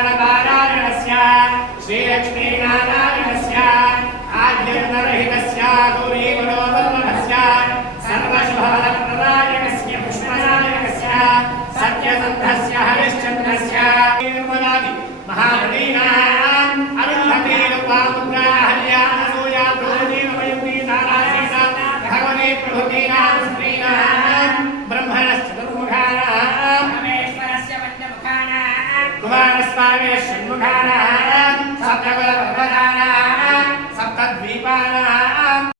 श्रीगणपारायणस्य श्रीलक्ष्मीनारायणस्य आद्यन्तरहितस्य गौरीवरोवल्लभस्य सर्वशुभफलप्रदायकस्य पुष्पनायकस्य सत्यसन्धस्य हरिश्चन्द्रस्य निर्मलादि महानदीनाम् अरुन्धतीरूपामुद्राहल्यानसूया प्रभृतीनमयुक्ती तारासीसा भगवती प्रभृतीनाम् स्त्रीणाम् ब्रह्मणश्चतुर्मुखानाम् रमेश्वरस्य पञ्चमुखानाम् कुमारस्वामी षण्मुखानाम् सप्तकुल